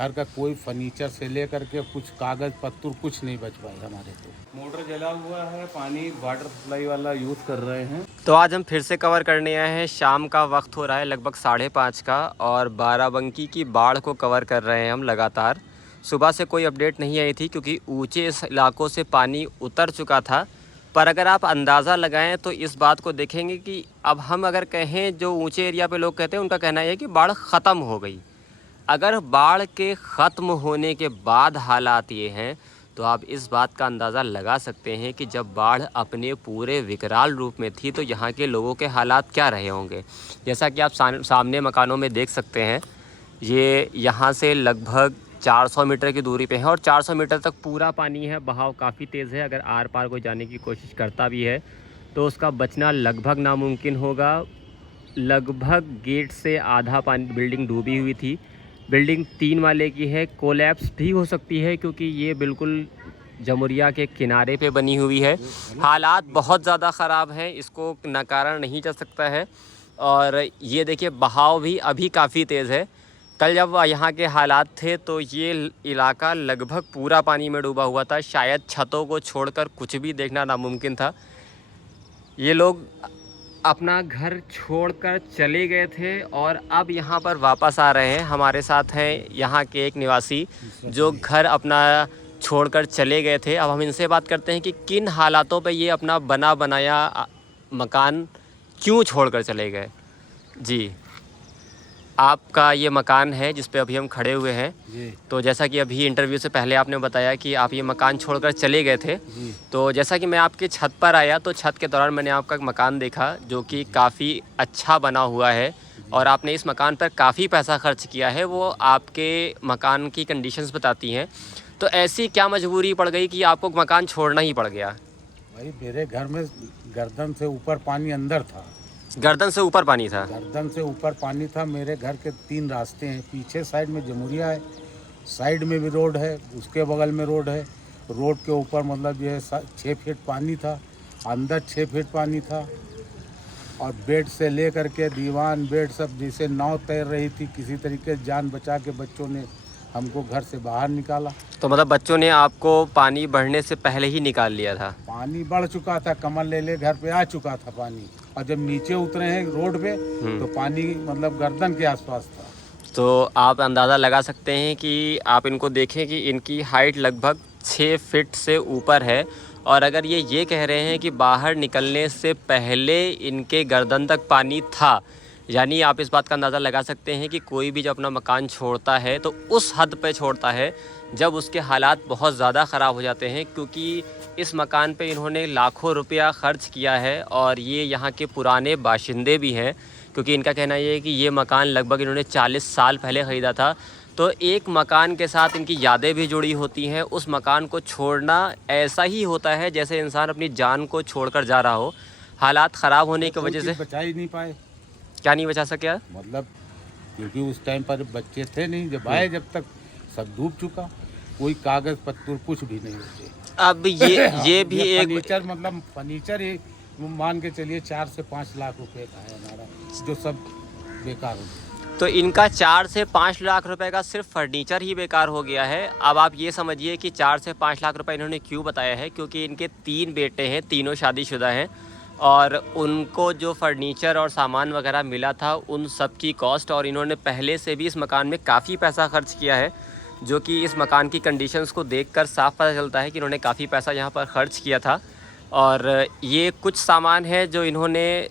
घर का कोई फर्नीचर से लेकर के कुछ कागज़ पत्तर कुछ नहीं बच पाए हमारे। तो मोटर जला हुआ है, पानी वाटर सप्लाई वाला यूज़ कर रहे हैं। तो आज हम फिर से कवर करने आए हैं। शाम का वक्त हो रहा है लगभग 5:30 का और बाराबंकी की बाढ़ को कवर कर रहे हैं हम लगातार। सुबह से कोई अपडेट नहीं आई थी क्योंकि ऊंचे इलाकों से पानी उतर चुका था। पर अगर आप अंदाज़ा लगाएं तो इस बात को देखेंगे कि अब हम अगर कहें, जो ऊंचे एरिया पे लोग कहते हैं उनका कहना है कि बाढ़ ख़त्म हो गई। अगर बाढ़ के ख़त्म होने के बाद हालात ये हैं तो आप इस बात का अंदाज़ा लगा सकते हैं कि जब बाढ़ अपने पूरे विकराल रूप में थी तो यहाँ के लोगों के हालात क्या रहे होंगे। जैसा कि आप सामने मकानों में देख सकते हैं, ये यहाँ से लगभग 400 मीटर की दूरी पे है और 400 मीटर तक पूरा पानी है। बहाव काफ़ी तेज़ है। अगर आर पार कोई जाने की कोशिश करता भी है तो उसका बचना लगभग नामुमकिन होगा। लगभग गेट से आधा पानी, बिल्डिंग डूबी हुई थी। बिल्डिंग 3 माले की है, कोलैप्स भी हो सकती है क्योंकि ये बिल्कुल जमुरिया के किनारे पे बनी हुई है। हालात बहुत ज़्यादा ख़राब हैं, इसको नकारा नहीं जा सकता है। और ये देखिए बहाव भी अभी काफ़ी तेज़ है। कल जब यहाँ के हालात थे तो ये इलाका लगभग पूरा पानी में डूबा हुआ था। शायद छतों को छोड़कर कुछ भी देखना नामुमकिन था। ये लोग अपना घर छोड़कर चले गए थे और अब यहाँ पर वापस आ रहे हैं। हमारे साथ हैं यहाँ के एक निवासी जो घर अपना छोड़कर चले गए थे। अब हम इनसे बात करते हैं कि किन हालातों पे ये अपना बना बनाया मकान क्यों छोड़कर चले गए। जी, आपका ये मकान है जिस पे अभी हम खड़े हुए हैं जी। तो जैसा कि अभी इंटरव्यू से पहले आपने बताया कि आप ये मकान छोड़कर चले गए थे जी। तो जैसा कि मैं आपके छत पर आया तो छत के दौरान मैंने आपका मकान देखा जो कि काफ़ी अच्छा बना हुआ है और आपने इस मकान पर काफ़ी पैसा खर्च किया है। वो आपके मकान की कंडीशंस बताती हैं। तो ऐसी क्या मजबूरी पड़ गई कि आपको मकान छोड़ना ही पड़ गया? भाई मेरे घर में गर्दन से ऊपर पानी अंदर था। गर्दन से ऊपर पानी था? गर्दन से ऊपर पानी था। मेरे घर के 3 रास्ते हैं। पीछे साइड में जमुरिया है, साइड में भी रोड है, उसके बगल में रोड है। रोड के ऊपर मतलब ये 6 फीट पानी था, अंदर 6 फीट पानी था। और बेड से लेकर के दीवान बेड सब जैसे नाव तैर रही थी। किसी तरीके से जान बचा के बच्चों ने हमको घर से बाहर निकाला। तो मतलब बच्चों ने आपको पानी बढ़ने से पहले ही निकाल लिया था? पानी बढ़ चुका था, कमर ले घर पे आ चुका था पानी। और जब नीचे उतरे हैं रोड पे तो पानी मतलब गर्दन के आसपास था। तो आप अंदाज़ा लगा सकते हैं कि आप इनको देखें कि इनकी हाइट लगभग 6 फीट से ऊपर है और अगर ये कह रहे हैं कि बाहर निकलने से पहले इनके गर्दन तक पानी था, यानी आप इस बात का अंदाज़ा लगा सकते हैं कि कोई भी जब अपना मकान छोड़ता है तो उस हद पे छोड़ता है जब उसके हालात बहुत ज़्यादा ख़राब हो जाते हैं। क्योंकि इस मकान पे इन्होंने लाखों रुपया ख़र्च किया है और ये यहाँ के पुराने बाशिंदे भी हैं क्योंकि इनका कहना ये है कि ये मकान लगभग इन्होंने 40 साल पहले ख़रीदा था। तो एक मकान के साथ इनकी यादें भी जुड़ी होती हैं। उस मकान को छोड़ना ऐसा ही होता है जैसे इंसान अपनी जान को छोड़कर जा रहा हो। हालात ख़राब होने की वजह से बचा ही नहीं पाए। क्या नहीं बचा सके? मतलब क्योंकि उस टाइम पर बच्चे थे नहीं, जब आए जब तक सब डूब चुका, कोई कागज पत्तर कुछ भी नहीं बचे। अब ये भी एक फर्नीचर, मतलब फर्नीचर ही मान के चलिए 4 से 5 लाख रुपए का है हमारा, जो सब बेकार हो गया। तो इनका 4 से 5 लाख रुपए का सिर्फ फर्नीचर ही बेकार हो गया है। अब आप ये समझिए कि 4 से 5 लाख रुपए इन्होंने क्यों बताया है, क्योंकि इनके 3 बेटे हैं, तीनों शादीशुदा हैं और उनको जो फर्नीचर और सामान वगैरह मिला था उन सब की कॉस्ट, और इन्होंने पहले से भी इस मकान में काफ़ी पैसा खर्च किया है, जो कि इस मकान की कंडीशंस को देखकर साफ पता चलता है कि इन्होंने काफ़ी पैसा यहाँ पर खर्च किया था। और ये कुछ सामान है जो इन्होंने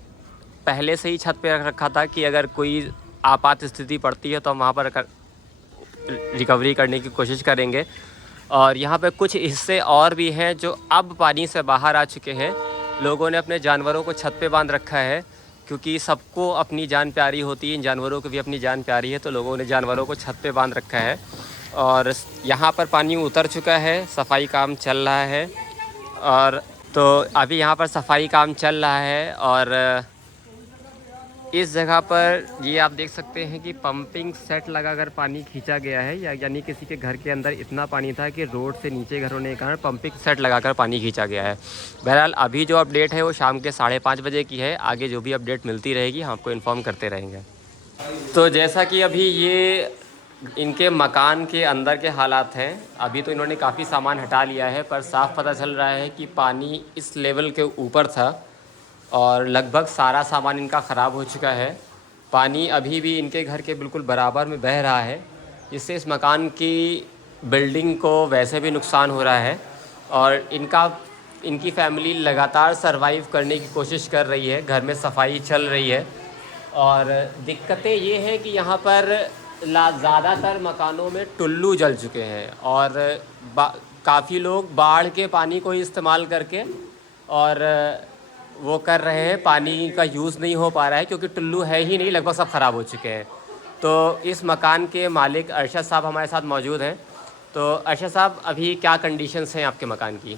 पहले से ही छत पे रख रखा था कि अगर कोई आपात स्थिति पड़ती है तो हम वहाँ पर रिकवरी करने की कोशिश करेंगे। और यहाँ पे कुछ हिस्से और भी हैं जो अब पानी से बाहर आ चुके हैं। लोगों ने अपने जानवरों को छत पे बांध रखा है क्योंकि सबको अपनी जान प्यारी होती है, इन जानवरों को भी अपनी जान प्यारी है, तो लोगों ने जानवरों को छत पे बांध रखा है। और यहाँ पर पानी उतर चुका है, सफाई काम चल रहा है। और तो अभी यहाँ पर सफाई काम चल रहा है और इस जगह पर ये आप देख सकते हैं कि पंपिंग सेट लगाकर पानी खींचा गया है, यानी किसी के घर के अंदर इतना पानी था कि रोड से नीचे घर होने के कारण पंपिंग सेट लगाकर पानी खींचा गया है। बहरहाल अभी जो अपडेट है वो शाम के 5:30 बजे की है। आगे जो भी अपडेट मिलती रहेगी हम आपको इन्फॉर्म करते रहेंगे। तो जैसा कि अभी ये इनके मकान के अंदर के हालात हैं। अभी तो इन्होंने काफ़ी सामान हटा लिया है, पर साफ पता चल रहा है कि पानी इस लेवल के ऊपर था और लगभग सारा सामान इनका ख़राब हो चुका है। पानी अभी भी इनके घर के बिल्कुल बराबर में बह रहा है, जिससे इस मकान की बिल्डिंग को वैसे भी नुकसान हो रहा है और इनकी फैमिली लगातार सरवाइव करने की कोशिश कर रही है। घर में सफाई चल रही है और दिक्कतें ये हैं कि यहाँ पर ज़्यादातर मकानों में टुल्लू जल चुके हैं और काफ़ी लोग बाढ़ के पानी को इस्तेमाल करके और वो कर रहे हैं, पानी का यूज़ नहीं हो पा रहा है क्योंकि टुल्लू है ही नहीं, लगभग सब ख़राब हो चुके हैं। तो इस मकान के मालिक अरशद साहब हमारे साथ मौजूद हैं। तो अरशद साहब, अभी क्या कंडीशंस हैं आपके मकान की?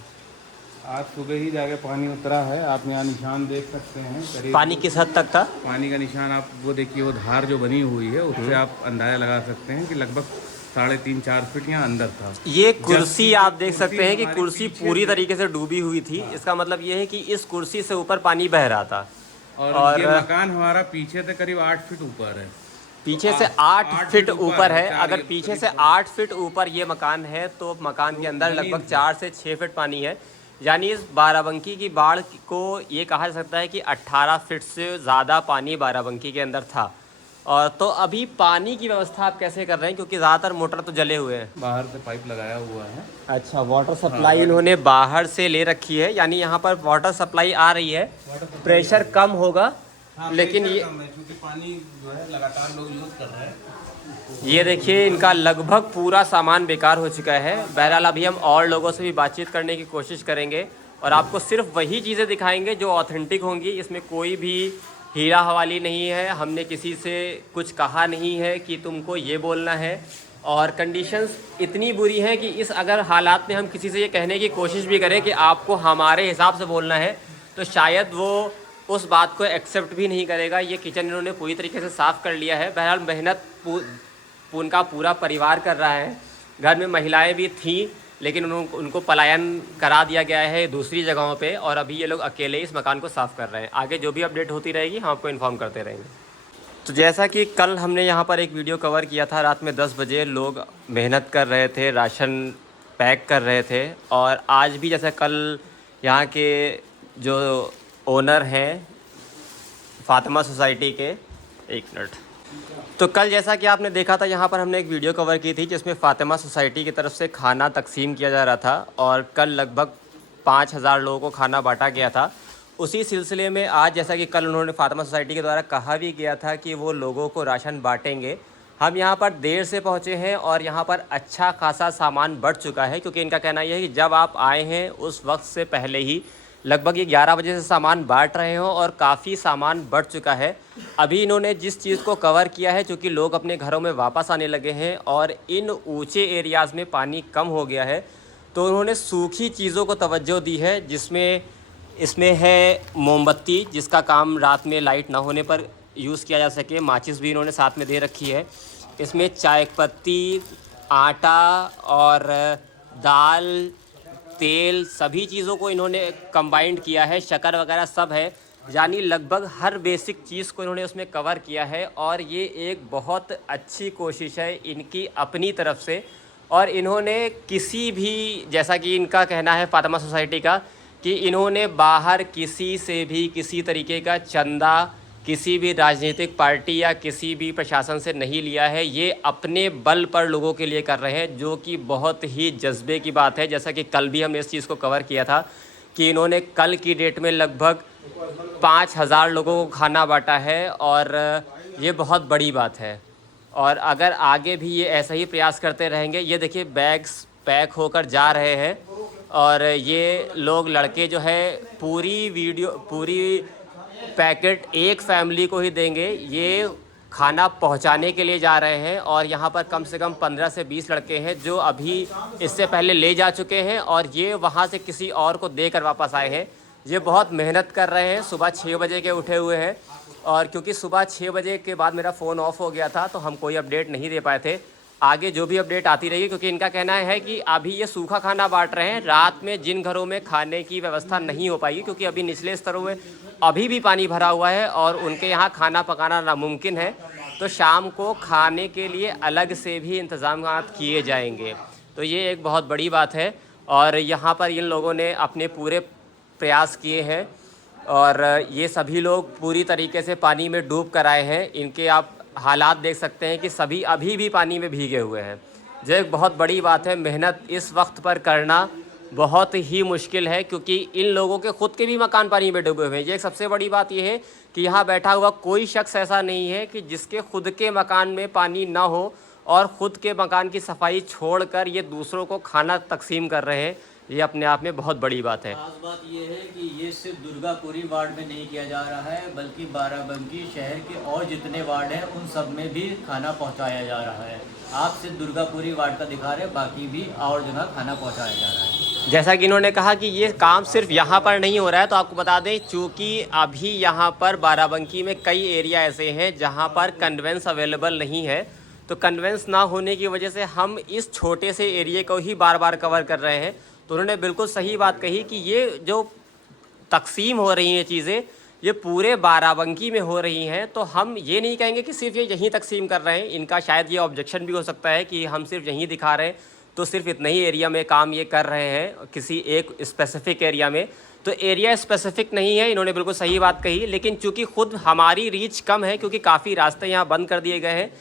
आज सुबह ही जाके पानी उतरा है। आप यहाँ निशान देख सकते हैं। करीब पानी किस हद तक था? पानी का निशान आप वो देखिए, वो धार जो बनी हुई है उससे आप अंदाज़ा लगा सकते हैं कि लगभग 3.5-4 फीट यहाँ अंदर था। ये कुर्सी आप देख सकते हैं कि कुर्सी पूरी तरीके से डूबी हुई थी। इसका मतलब ये है कि इस कुर्सी से ऊपर पानी बह रहा था। और ये मकान हमारा पीछे से करीब 8 फीट ऊपर है। पीछे से 8 फीट ऊपर है। अगर पीछे से 8 फीट ऊपर ये मकान है तो मकान के अंदर लगभग 4 से 6 फीट पानी है। यानी इस बाराबंकी की बाढ़ को ये कहा जा सकता है कि 18 फीट से ज़्यादा पानी बाराबंकी के अंदर था। और तो अभी पानी की व्यवस्था आप कैसे कर रहे हैं, क्योंकि ज़्यादातर मोटर तो जले हुए हैं? बाहर से पाइप लगाया हुआ है। अच्छा, वाटर सप्लाई इन्होंने बाहर से ले रखी है, यानी यहाँ पर वाटर सप्लाई आ रही है। प्रेशर कम होगा, लेकिन ये क्योंकि पानी जो है लगातार लोग यूज़ कर रहे हैं। ये देखिए, इनका लगभग पूरा सामान बेकार हो चुका है। बहरहाल अभी हम और लोगों से भी बातचीत करने की कोशिश करेंगे और आपको सिर्फ वही चीज़ें दिखाएंगे जो ऑथेंटिक होंगी। इसमें कोई भी हीरा हवाली नहीं है, हमने किसी से कुछ कहा नहीं है कि तुमको ये बोलना है। और कंडीशंस इतनी बुरी हैं कि इस अगर हालात में हम किसी से ये कहने की कोशिश भी करें कि आपको हमारे हिसाब से बोलना है, तो शायद वो उस बात को एक्सेप्ट भी नहीं करेगा। ये किचन इन्होंने पूरी तरीके से साफ़ कर लिया है। बहरहाल मेहनत उनका पूरा परिवार कर रहा है। घर में महिलाएं भी थीं, लेकिन उनको पलायन करा दिया गया है दूसरी जगहों पे और अभी ये लोग अकेले इस मकान को साफ़ कर रहे हैं। आगे जो भी अपडेट होती रहेगी हम आपको इन्फॉर्म करते रहेंगे। तो जैसा कि कल हमने यहाँ पर एक वीडियो कवर किया था, रात में 10 बजे लोग मेहनत कर रहे थे, राशन पैक कर रहे थे। और आज भी जैसे कल यहाँ के जो ओनर हैं फातिमा सोसाइटी के, एक मिनट, तो कल जैसा कि आपने देखा था यहाँ पर हमने एक वीडियो कवर की थी जिसमें फातिमा सोसाइटी की तरफ से खाना तकसीम किया जा रहा था और कल लगभग 5000 लोगों को खाना बांटा गया था। उसी सिलसिले में आज जैसा कि कल उन्होंने फातिमा सोसाइटी के द्वारा कहा भी गया था कि वो लोगों को राशन बांटेंगे। हम यहाँ पर देर से पहुँचे हैं और यहाँ पर अच्छा खासा सामान बढ़ चुका है, क्योंकि इनका कहना यह है कि जब आप आए हैं उस वक्त से पहले ही लगभग ये 11 बजे से सामान बांट रहे हो और काफ़ी सामान बढ़ चुका है। अभी इन्होंने जिस चीज़ को कवर किया है, चूँकि लोग अपने घरों में वापस आने लगे हैं और इन ऊंचे एरियाज़ में पानी कम हो गया है, तो उन्होंने सूखी चीज़ों को तवज्जो दी है, जिसमें इसमें है मोमबत्ती, जिसका काम रात में लाइट ना होने पर यूज़ किया जा सके। माचिस भी इन्होंने साथ में दे रखी है। इसमें चाय पत्ती, आटा और दाल, तेल, सभी चीज़ों को इन्होंने कंबाइंड किया है। शक्कर वगैरह सब है, यानी लगभग हर बेसिक चीज़ को इन्होंने उसमें कवर किया है। और ये एक बहुत अच्छी कोशिश है इनकी अपनी तरफ से। और इन्होंने किसी भी, जैसा कि इनका कहना है फातिमा सोसाइटी का, कि इन्होंने बाहर किसी से भी किसी तरीके का चंदा किसी भी राजनीतिक पार्टी या किसी भी प्रशासन से नहीं लिया है। ये अपने बल पर लोगों के लिए कर रहे हैं, जो कि बहुत ही जज्बे की बात है। जैसा कि कल भी हमने इस चीज़ को कवर किया था कि इन्होंने कल की डेट में लगभग 5000 लोगों को खाना बांटा है और ये बहुत बड़ी बात है। और अगर आगे भी ये ऐसा ही प्रयास करते रहेंगे, ये देखिए बैग्स पैक होकर जा रहे हैं और ये लोग लड़के जो है पूरी पैकेट एक फैमिली को ही देंगे। ये खाना पहुंचाने के लिए जा रहे हैं और यहाँ पर कम से कम 15 से 20 लड़के हैं जो अभी इससे पहले ले जा चुके हैं और ये वहाँ से किसी और को देकर वापस आए हैं। ये बहुत मेहनत कर रहे हैं, सुबह 6 बजे के उठे हुए हैं। और क्योंकि सुबह 6 बजे के बाद मेरा फ़ोन ऑफ हो गया था तो हम कोई अपडेट नहीं दे पाए थे। आगे जो भी अपडेट आती रहेगी, क्योंकि इनका कहना है कि अभी ये सूखा खाना बांट रहे हैं। रात में जिन घरों में खाने की व्यवस्था नहीं हो पाएगी, क्योंकि अभी निचले स्तरों में अभी भी पानी भरा हुआ है और उनके यहाँ खाना पकाना नामुमकिन है, तो शाम को खाने के लिए अलग से भी इंतज़ाम किए जाएंगे। तो ये एक बहुत बड़ी बात है और यहाँ पर इन लोगों ने अपने पूरे प्रयास किए हैं और ये सभी लोग पूरी तरीके से पानी में डूब कर आए हैं। इनके आप हालात देख सकते हैं कि सभी अभी भी पानी में भीगे हुए हैं। जो एक बहुत बड़ी बात है, मेहनत इस वक्त पर करना बहुत ही मुश्किल है क्योंकि इन लोगों के ख़ुद के भी मकान पानी में डूबे हुए हैं। ये एक सबसे बड़ी बात ये है कि यहाँ बैठा हुआ कोई शख्स ऐसा नहीं है कि जिसके खुद के मकान में पानी ना हो और ख़ुद के मकान की सफाई छोड़कर ये दूसरों को खाना तकसीम कर रहे हैं। ये अपने आप में बहुत बड़ी बात है। खास बात ये है कि ये सिर्फ दुर्गापुरी वार्ड में नहीं किया जा रहा है बल्कि बाराबंकी शहर के और जितने वार्ड हैं उन सब में भी खाना पहुंचाया जा रहा है। आप सिर्फ दुर्गापुरी वार्ड का दिखा रहे हैं, बाकी भी और जगह खाना पहुंचाया जा रहा है। जैसा कि इन्होंने कहा कि ये काम सिर्फ यहाँ पर नहीं हो रहा है, तो आपको बता दें चूँकि अभी यहाँ पर बाराबंकी में कई एरिया ऐसे हैं जहाँ पर कन्वेंस अवेलेबल नहीं है। तो कन्वेंस ना होने की वजह से हम इस छोटे से एरिया को ही बार बार कवर कर रहे हैं। तो उन्होंने बिल्कुल सही बात कही कि ये जो तकसीम हो रही हैं चीज़ें ये पूरे बाराबंकी में हो रही हैं। तो हम ये नहीं कहेंगे कि सिर्फ ये यहीं तकसीम कर रहे हैं। इनका शायद ये ऑब्जेक्शन भी हो सकता है कि हम सिर्फ यहीं दिखा रहे हैं, तो सिर्फ इतना ही एरिया में काम ये कर रहे हैं किसी एक स्पेसिफ़िक एरिया में। तो एरिया स्पेसिफ़िक नहीं है, इन्होंने बिल्कुल सही बात कही। लेकिन चूँकि ख़ुद हमारी रीच कम है क्योंकि काफ़ी रास्ते यहाँ बंद कर दिए गए हैं,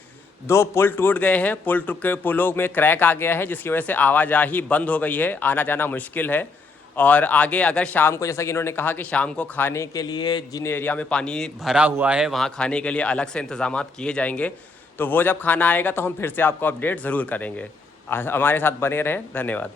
2 पुल टूट गए हैं, पुलों में क्रैक आ गया है जिसकी वजह से आवाजाही बंद हो गई है, आना जाना मुश्किल है। और आगे अगर शाम को, जैसा कि इन्होंने कहा कि शाम को खाने के लिए जिन एरिया में पानी भरा हुआ है वहाँ खाने के लिए अलग से इंतज़ाम किए जाएंगे। तो वो जब खाना आएगा तो हम फिर से आपको अपडेट ज़रूर करेंगे। हमारे साथ बने रहें। धन्यवाद।